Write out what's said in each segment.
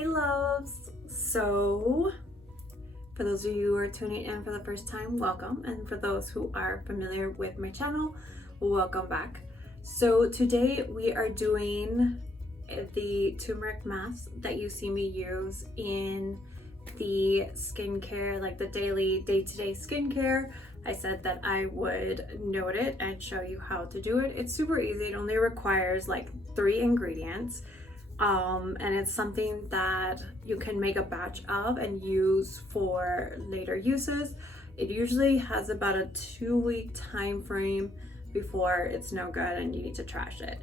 Hi loves! So for those of you who are tuning in for the first time, welcome, and for those who are familiar with my channel, welcome back. So today we are doing the turmeric mask that you see me use in the skincare, like the daily day-to-day skincare. I said that I would note it and show you how to do it. It's super easy. It only requires like 3 ingredients. And it's something that you can make a batch of and use for later uses. It usually has about a 2-week time frame before it's no good and you need to trash it.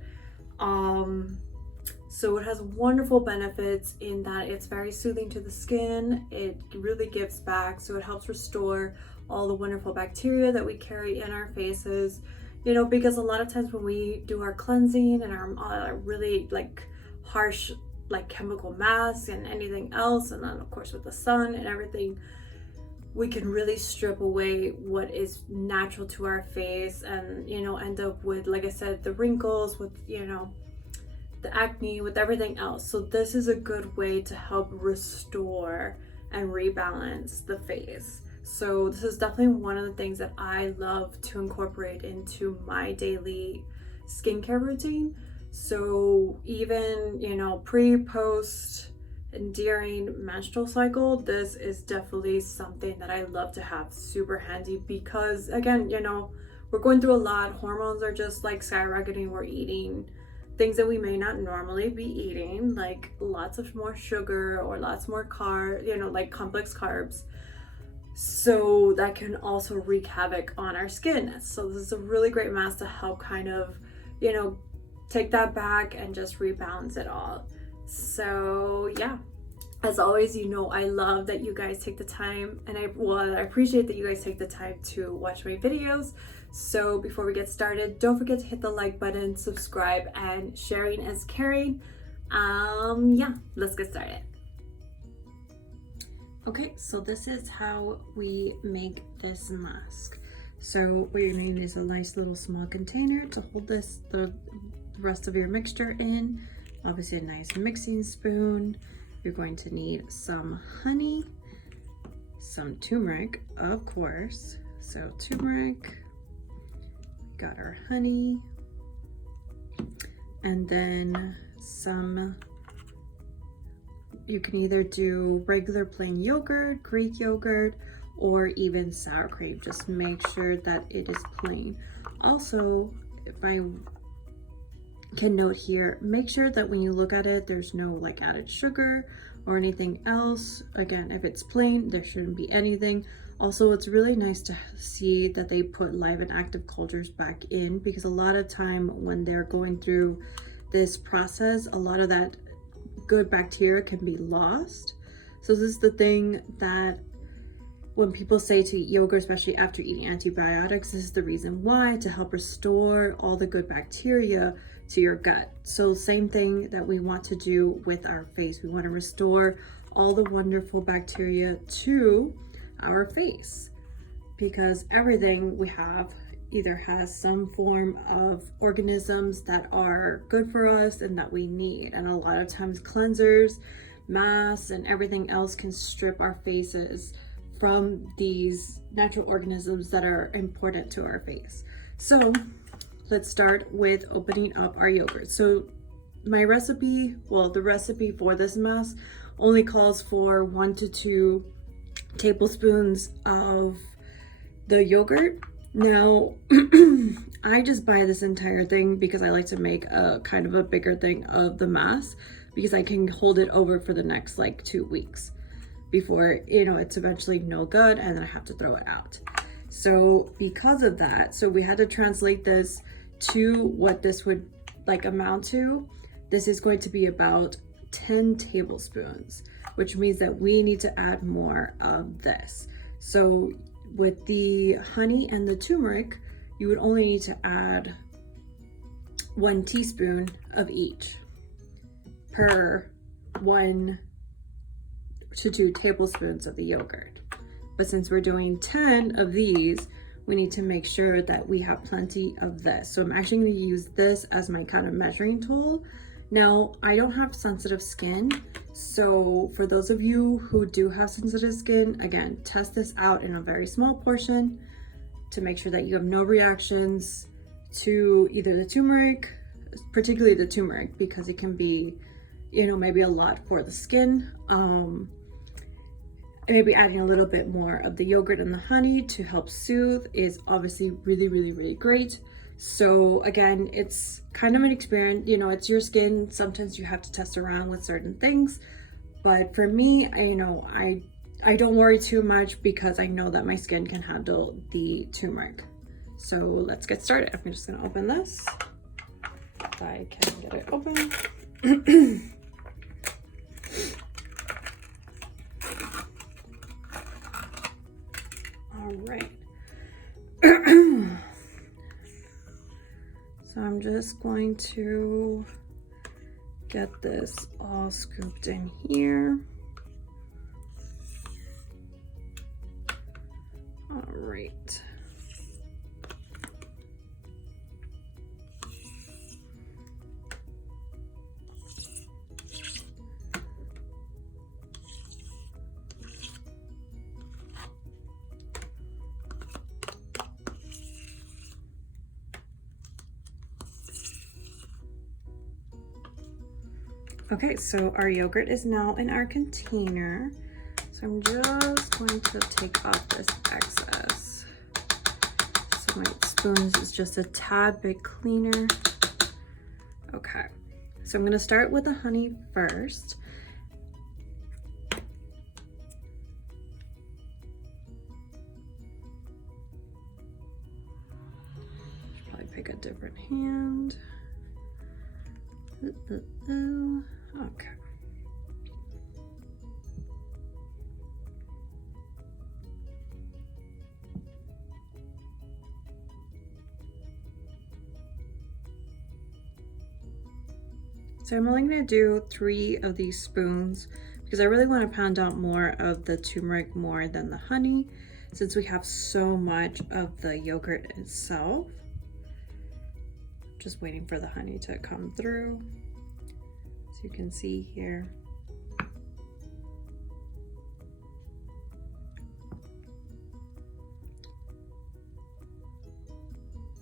So it has wonderful benefits in that it's very soothing to the skin. It really gives back, so it helps restore all the wonderful bacteria that we carry in our faces. You know, because a lot of times when we do our cleansing and our really like harsh like chemical masks and anything else, and then of course with the sun and everything, we can really strip away what is natural to our face and, you know, end up with, like I said, the wrinkles, with, you know, the acne, with everything else. So this is a good way to help restore and rebalance the face. So this is definitely one of the things that I love to incorporate into my daily skincare routine. So even, you know, pre, post, and during menstrual cycle, this is definitely something that I love to have super handy, because again, you know, we're going through a lot. Hormones are just like skyrocketing. We're eating things that we may not normally be eating, like lots of more sugar or lots more you know, like complex carbs. So that can also wreak havoc on our skin. So this is a really great mask to help kind of, you know, take that back and just rebalance it all. So yeah, as always, you know, I love that you guys take the time, and I appreciate that you guys take the time to watch my videos. So before we get started, don't forget to hit the like button, subscribe, and sharing is caring. Yeah, let's get started. Okay, so this is how we make this mask. So what you're gonna need is a nice little small container to hold the rest of your mixture in. Obviously a nice mixing spoon. You're going to need some honey, some turmeric, of course. So turmeric, got our honey, and then some, you can either do regular plain yogurt, Greek yogurt, or even sour cream. Just make sure that it is plain. Also, if I can note here, make sure that when you look at it, there's no like added sugar or anything else. Again, if it's plain, there shouldn't be anything. Also, it's really nice to see that they put live and active cultures back in, because a lot of time when they're going through this process, a lot of that good bacteria can be lost. So this is the thing that when people say to eat yogurt, especially after eating antibiotics, this is the reason why, to help restore all the good bacteria to your gut. So same thing that we want to do with our face. We want to restore all the wonderful bacteria to our face, because everything we have either has some form of organisms that are good for us and that we need. And a lot of times cleansers, masks, and everything else can strip our faces from these natural organisms that are important to our face. So let's start with opening up our yogurt. So my recipe, well, the recipe for this mask only calls for 1 to 2 tablespoons of the yogurt. Now, I just buy this entire thing because I like to make a kind of a bigger thing of the mask, because I can hold it over for the next like 2 weeks before, you know, it's eventually no good and then I have to throw it out. So because of that, so we had to translate this to what this would like amount to. This is going to be about 10 tablespoons, which means that we need to add more of this. So with the honey and the turmeric, you would only need to add 1 teaspoon of each per 1 to 2 tablespoons of the yogurt. But since we're doing 10 of these, we need to make sure that we have plenty of this. So I'm actually going to use this as my kind of measuring tool, Now, I don't have sensitive skin, so for those of you who do have sensitive skin, again, test this out in a very small portion to make sure that you have no reactions to either the turmeric, particularly the turmeric, because it can be, you know, maybe a lot for the skin. Maybe adding a little bit more of the yogurt and the honey to help soothe is obviously really great. So again, it's kind of an experience, you know, it's your skin. Sometimes you have to test around with certain things, but for me, I don't worry too much because I know that my skin can handle the turmeric. So let's get started. I'm just gonna open this. If I can get it open. All right. So I'm just going to get this all scooped in here. All right. Okay, so our yogurt is now in our container. So I'm just going to take off this excess. So my spoons is just a tad bit cleaner. Okay, so I'm gonna start with the honey first. Should probably pick a different hand. Okay. So I'm only going to do 3 of these spoons because I really want to pound out more of the turmeric more than the honey, since we have so much of the yogurt itself. Just waiting for the honey to come through. So you can see here.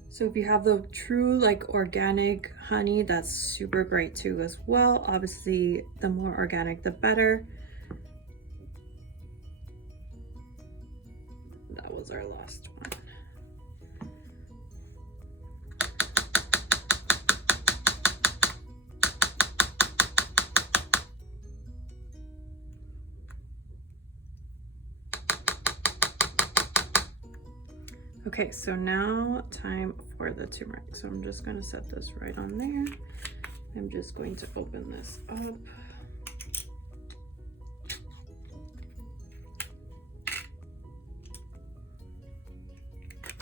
So if you have the true like organic honey, that's super great too as well. Obviously, the more organic, the better. That was our last one. Okay, so now time for the turmeric. So I'm just going to set this right on there. I'm just going to open this up.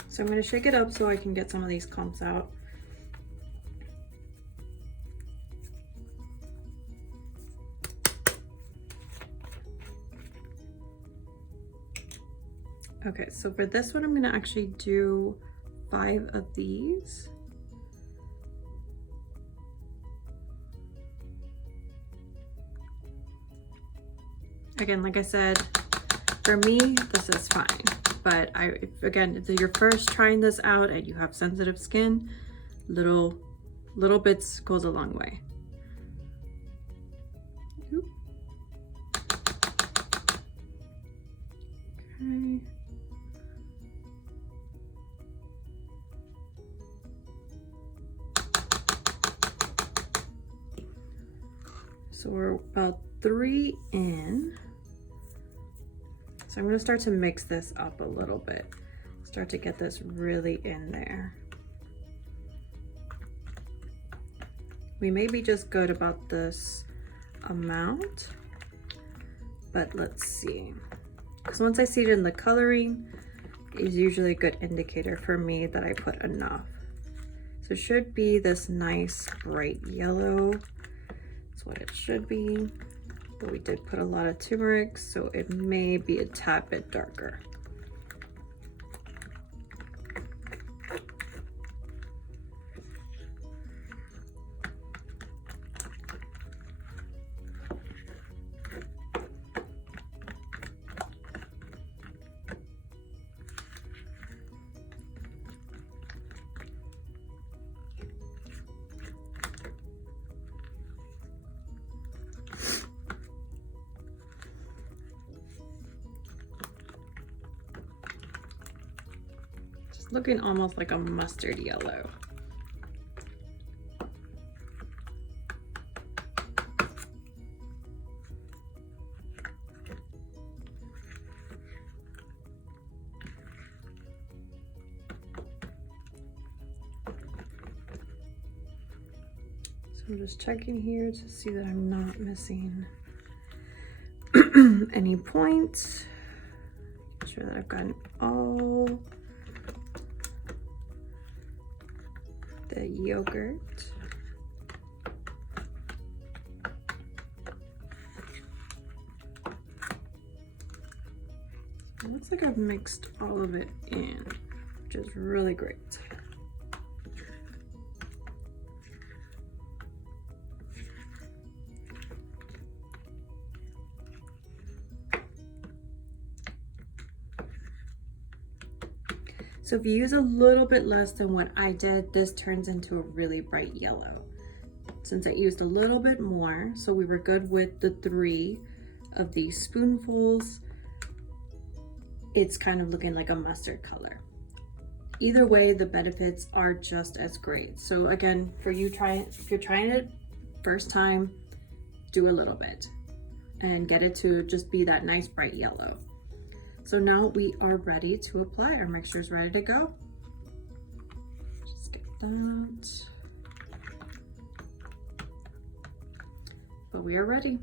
So I'm going to shake it up so I can get some of these clumps out. Okay, so for this one, I'm gonna actually do 5 of these. Again, like I said, for me, this is fine. But again, if you're first trying this out and you have sensitive skin, little bits goes a long way. Oop. Okay. So we're about 3 in. So I'm going to start to mix this up a little bit. Start to get this really in there. We may be just good about this amount, but let's see. Because once I see it in the coloring, is usually a good indicator for me that I put enough. So it should be this nice bright yellow. That's what it should be. But we did put a lot of turmeric, so it may be a tad bit darker. It's looking almost like a mustard yellow. So I'm just checking here to see that I'm not missing any points. Make sure that I've gotten all the yogurt. It looks like I've mixed all of it in, which is really great. So if you use a little bit less than what I did, this turns into a really bright yellow. Since I used a little bit more, so we were good with the 3 of these spoonfuls, it's kind of looking like a mustard color. Either way, the benefits are just as great. So again, if you're trying it first time, do a little bit and get it to just be that nice bright yellow. So now we are ready to apply. Our mixture is ready to go. Just get that. But we are ready.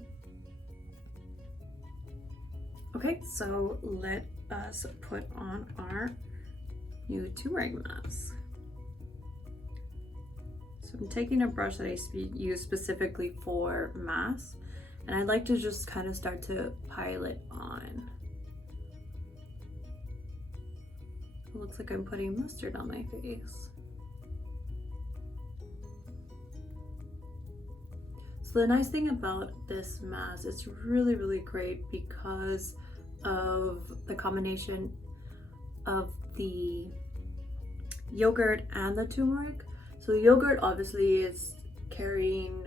Okay, so let us put on our new turmeric mask. So I'm taking a brush that I use specifically for masks, and I like to just kind of start to pile it on. It looks like I'm putting mustard on my face. So the nice thing about this mask, it's really, really great because of the combination of the yogurt and the turmeric. So the yogurt obviously is carrying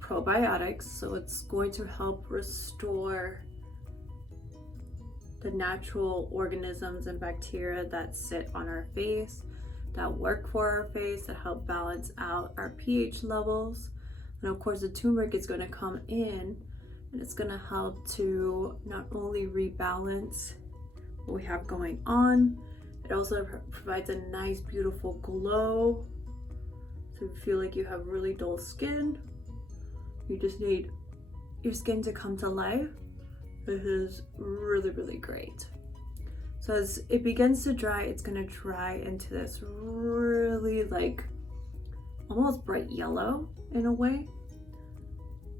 probiotics, so it's going to help restore the natural organisms and bacteria that sit on our face, that work for our face, that help balance out our pH levels. And of course the turmeric is going to come in and it's going to help to not only rebalance what we have going on, it also provides a nice beautiful glow. So if you feel like you have really dull skin, you just need your skin to come to life. This is really, really great. So as it begins to dry, it's gonna dry into this really like almost bright yellow in a way.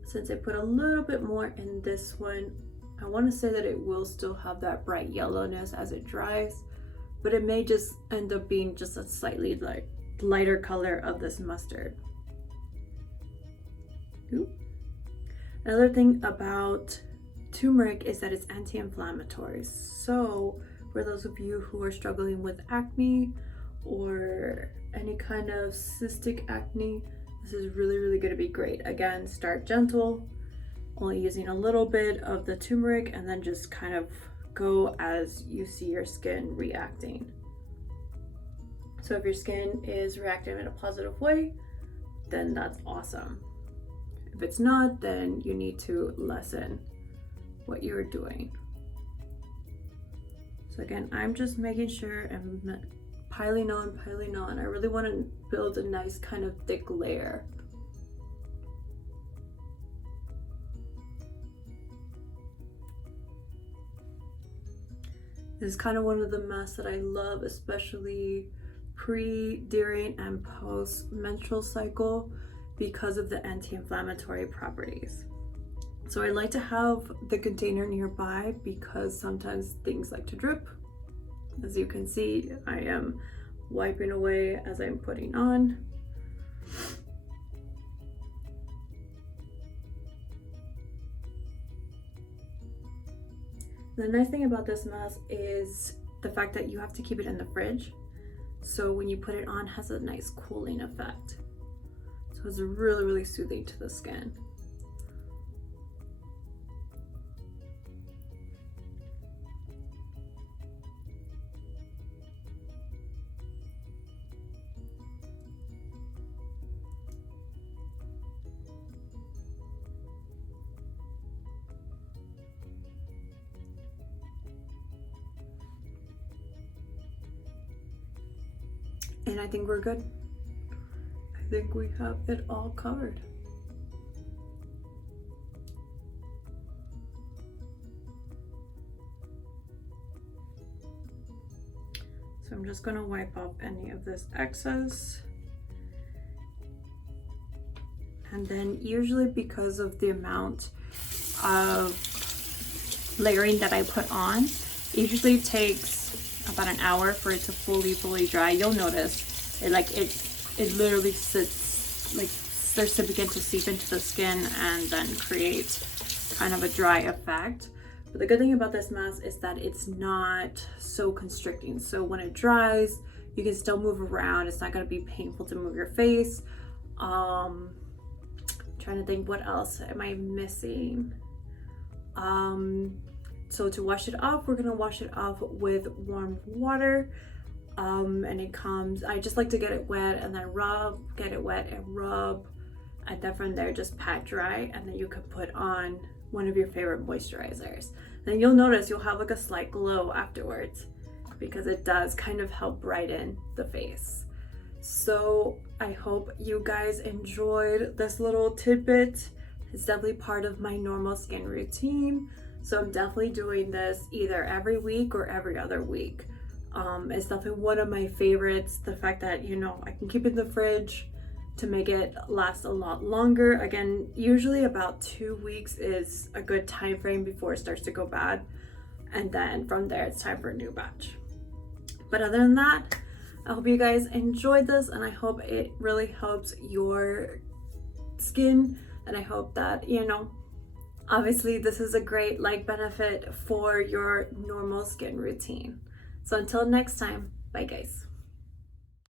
Since I put a little bit more in this one, I want to say that it will still have that bright yellowness as it dries, but it may just end up being just a slightly like lighter color of this mustard. Ooh. Another thing about turmeric is that it's anti-inflammatory. So for those of you who are struggling with acne or any kind of cystic acne, this is really, really going to be great. Again, start gentle, only using a little bit of the turmeric, and then just kind of go as you see your skin reacting. So if your skin is reacting in a positive way, then that's awesome. If it's not, then you need to lessen what you're doing. So again, I'm just making sure I'm piling on. I really want to build a nice kind of thick layer. This is kind of one of the masks that I love, especially pre, during, and post menstrual cycle because of the anti-inflammatory properties. So I like to have the container nearby because sometimes things like to drip. As you can see, I am wiping away as I'm putting on. The nice thing about this mask is the fact that you have to keep it in the fridge. So when you put it on, it has a nice cooling effect. So it's really, really soothing to the skin. And I think we're good. I think we have it all covered. So I'm just gonna wipe off any of this excess. And then usually, because of the amount of layering that I put on, it usually takes about an hour for it to fully dry. You'll notice it, like it literally starts to begin to seep into the skin and then create kind of a dry effect. But the good thing about this mask is that it's not so constricting. So when it dries, you can still move around. It's not going to be painful to move your face. Trying to think, what else am I missing? So to wash it off, we're going to wash it off with warm water. And it comes, I just like to get it wet and then rub, get it wet and rub. And then from there, just pat dry. And then you can put on one of your favorite moisturizers. Then you'll notice you'll have like a slight glow afterwards, because it does kind of help brighten the face. So I hope you guys enjoyed this little tidbit. It's definitely part of my normal skin routine. So I'm definitely doing this either every week or every other week. It's definitely one of my favorites. The fact that, you know, I can keep it in the fridge to make it last a lot longer. Again, usually about 2 weeks is a good time frame before it starts to go bad. And then from there, it's time for a new batch. But other than that, I hope you guys enjoyed this, and I hope it really helps your skin. And I hope that, you know, obviously this is a great benefit for your normal skin routine. So until next time, bye guys.